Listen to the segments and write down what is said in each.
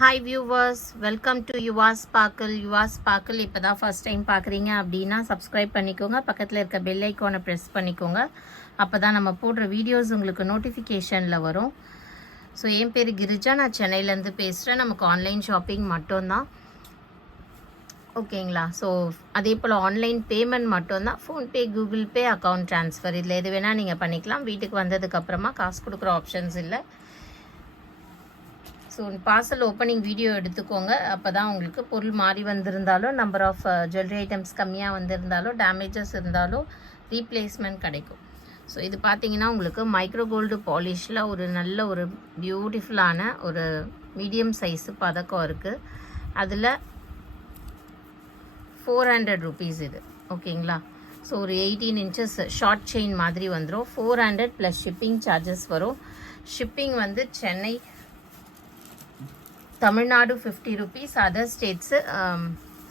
Hi viewers, welcome to Yuvas Sparkle. இப்போ தான் first time பார்க்குறீங்க அப்படின்னா சப்ஸ்கிரைப் பண்ணிக்கோங்க. பக்கத்தில் இருக்க பெல் ஐக்கானை ப்ரெஸ் பண்ணிக்கோங்க. அப்போ தான் நம்ம போடுற வீடியோஸ் உங்களுக்கு நோட்டிஃபிகேஷனில் வரும். ஸோ என் பேர் கிரிஜா, நான் சென்னையிலேருந்து பேசுகிறேன். நமக்கு ஆன்லைன் ஷாப்பிங் மட்டும்தான், ஓகேங்களா? ஸோ அதே போல் ஆன்லைன் பேமெண்ட் மட்டும்தான். PhonePe, Google Pay, account transfer, இதில் எது வேணால் நீங்கள் பண்ணிக்கலாம். வீட்டுக்கு வந்ததுக்கப்புறமா காசு கொடுக்குற ஆப்ஷன்ஸ் இல்லை. ஸோ பார்சல் ஓப்பனிங் வீடியோ எடுத்துக்கோங்க. அப்போ தான் உங்களுக்கு பொருள் மாறி வந்திருந்தாலும், நம்பர் ஆஃப் ஜுவல்லரி ஐட்டம்ஸ் கம்மியாக வந்திருந்தாலும், டேமேஜஸ் இருந்தாலும் ரீப்ளேஸ்மெண்ட் கிடைக்கும். ஸோ இது பார்த்தீங்கன்னா உங்களுக்கு மைக்ரோ கோல்டு பாலிஷில் ஒரு நல்ல ஒரு பியூட்டிஃபுல்லான ஒரு மீடியம் சைஸு பதக்கம் இருக்குது. அதில் 400 rupees இது, ஓகேங்களா? ஸோ ஒரு 18 inches ஷார்ட் செயின் மாதிரி வந்துடும். 400 ப்ளஸ் ஷிப்பிங் சார்ஜஸ் வரும். ஷிப்பிங் வந்து Chennai, Tamil Nadu 50 rupees, other states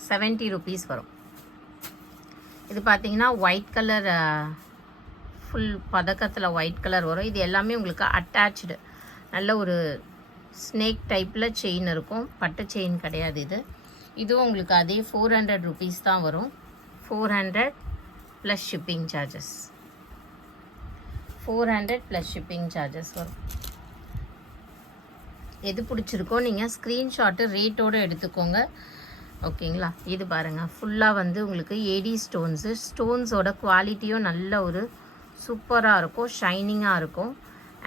70 rupees வரும். இது பார்த்தீங்கன்னா ஒயிட் கலர், ஃபுல் பதக்கத்தில் ஒயிட் கலர் வரும். இது எல்லாமே உங்களுக்கு அட்டாச்சு, நல்ல ஒரு ஸ்னேக் டைப்பில் செயின் இருக்கும், பட்டு செயின் கிடையாது இது. இதுவும் உங்களுக்கு அதே 400 rupees தான் வரும். 400 plus shipping charges, 400 plus shipping charges வரும். எது பிடிச்சிருக்கோ நீங்கள் ஸ்க்ரீன்ஷாட்டு ரேட்டோடு எடுத்துக்கோங்க, ஓகேங்களா? இது பாருங்கள், ஃபுல்லாக வந்து உங்களுக்கு ஏடி ஸ்டோன்ஸு. ஸ்டோன்ஸோட குவாலிட்டியும் நல்ல ஒரு சூப்பராக இருக்கும், ஷைனிங்காக இருக்கும்.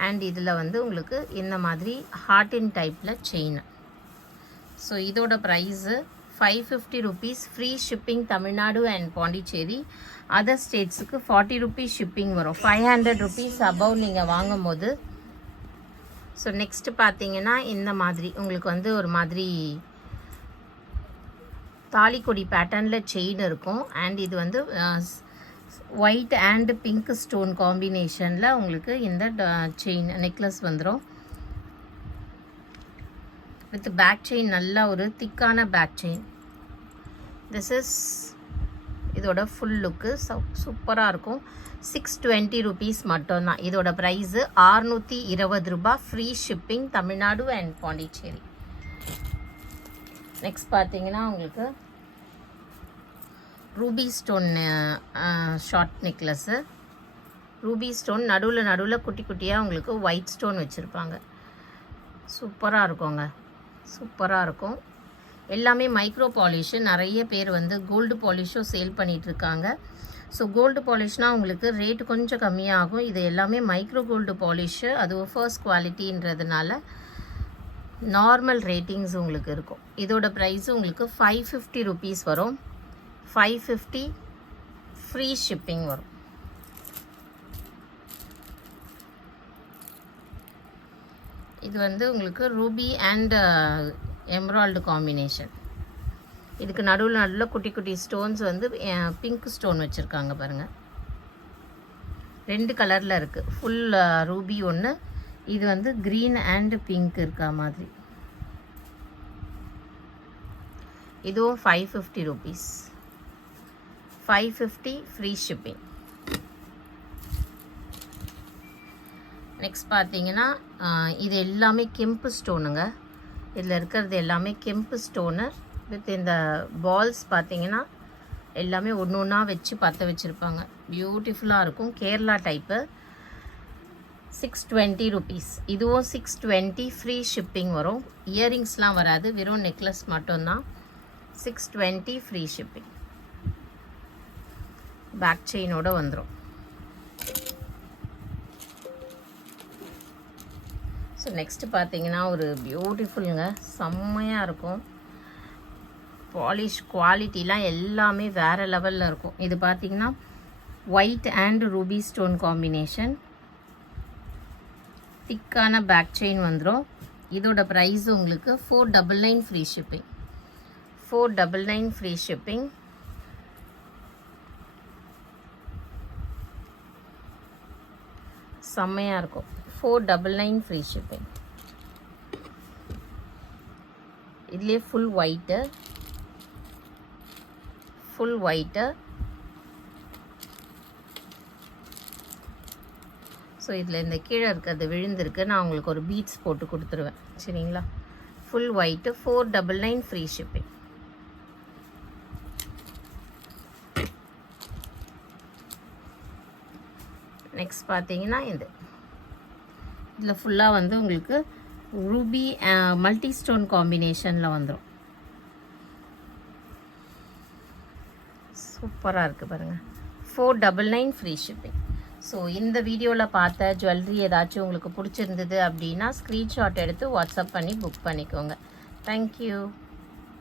அண்ட் இதில் வந்து உங்களுக்கு இந்த மாதிரி ஹார்டின் டைப்பில் செயின். ஸோ இதோட price 550 rupees, free shipping Tamil Nadu and Pondicherry. Other ஸ்டேட்ஸுக்கு 40 rupees ஷிப்பிங் வரும். 500 rupees அபவ் நீங்கள் வாங்கும் போது. ஸோ நெக்ஸ்ட்டு பார்த்தீங்கன்னா இந்த மாதிரி உங்களுக்கு வந்து ஒரு மாதிரி தாலிக்கொடி பேட்டர்னில் செயின் இருக்கும். அண்ட் இது வந்து ஒயிட் அண்ட் பிங்க் ஸ்டோன் காம்பினேஷனில் உங்களுக்கு இந்த செயின் நெக்லஸ் வந்துடும். வித் பேக் செயின், நல்ல ஒரு திக்கான பேக் செயின். திஸ் இஸ் இதோட ஃபுல் லுக்கு சூப்பராக இருக்கும். 620 rupees மட்டும்தான் இதோட ப்ரைஸு. 620 ரூபாய், free shipping Tamil Nadu and Pondicherry. Next பார்த்தீங்கன்னா உங்களுக்கு Ruby stone short necklace. Ruby stone நடுவில் குட்டி குட்டியாக உங்களுக்கு ஒயிட் ஸ்டோன் வச்சுருப்பாங்க. சூப்பராக இருக்குங்க, சூப்பராக இருக்கும். எல்லாமே மைக்ரோ பாலிஷு. நிறைய பேர் வந்து கோல்டு பாலிஷும் சேல் பண்ணிகிட்ருக்காங்க. ஸோ கோல்டு பாலிஷ்னால் உங்களுக்கு ரேட்டு கொஞ்சம் கம்மியாகும். இது எல்லாமே மைக்ரோ கோல்டு பாலிஷு, அதுவும் ஃபர்ஸ்ட் குவாலிட்டின்றதுனால நார்மல் ரேட்டிங்ஸ் உங்களுக்கு இருக்கும். இதோட ப்ரைஸு உங்களுக்கு 550 rupees வரும். 550 ஃப்ரீ ஷிப்பிங் வரும். இது வந்து உங்களுக்கு ரூபி அண்ட் எம்ரால்டு காம்பினேஷன். இதுக்கு நடுவில் குட்டி குட்டி ஸ்டோன்ஸ் வந்து பிங்க் ஸ்டோன் வச்சுருக்காங்க பாருங்கள். 2 கலரில் இருக்குது. ஃபுல் ரூபி ஒன்று, இது வந்து க்ரீன் அண்ட் பிங்க் இருக்கா மாதிரி. இதுவும் 550 rupees, 550 ஃப்ரீ ஷிப்பிங். நெக்ஸ்ட் பார்த்தீங்கன்னா இது எல்லாமே கெம்பு ஸ்டோனுங்க. இதில் இருக்கிறது எல்லாமே கெம்பு ஸ்டோனு. வித் இந்த பால்ஸ் பார்த்தீங்கன்னா எல்லாமே ஒன்று ஒன்றா வச்சு பற்ற வச்சுருப்பாங்க. பியூட்டிஃபுல்லாக இருக்கும், கேரளா டைப்பு. 620 rupees. இதுவும் 620 ஃப்ரீ ஷிப்பிங் வரும். இயரிங்ஸ்லாம் வராது, வெறும் நெக்லஸ் மட்டும்தான். 620 ஃப்ரீ ஷிப்பிங். பேக் செயினோடு வந்துடும். ஸோ நெக்ஸ்ட்டு பார்த்தீங்கன்னா ஒரு பியூட்டிஃபுல்லுங்க, செம்மையாக இருக்கும். பாலிஷ் குவாலிட்டிலாம் எல்லாமே வேறு லெவலில் இருக்கும். இது பார்த்தீங்கன்னா white and Ruby stone combination, திக்கான பேக் செயின் வந்துடும். இதோட ப்ரைஸ் உங்களுக்கு 499 ஃப்ரீ ஷிப்பிங். 499 free shipping. செம்மையாக இருக்கும். 499 ஃப்ரீ ஷிப்பிங். இதுலேயே full white, full white. So இதில் இந்த கீழே இருக்கிறது விழுந்திருக்கு, நான் உங்களுக்கு ஒரு பீட்ஸ் போட்டு கொடுத்துருவேன், சரிங்களா? Full white 499 free shipping. Next பார்த்தீங்கன்னா இதில் ஃபுல்லாக வந்து உங்களுக்கு ரூபி மல்டி ஸ்டோன் காம்பினேஷனில் வந்துடும். சூப்பராக இருக்குது பாருங்கள். 499 ஃப்ரீ ஷிப்பிங். ஸோ இந்த வீடியோவில் பார்த்த ஜுவல்லரி ஏதாச்சும் உங்களுக்கு பிடிச்சிருந்தது அப்படின்னா ஸ்க்ரீன்ஷாட் எடுத்து வாட்ஸ்அப் பண்ணி புக் பண்ணிக்கோங்க. தேங்க்யூ.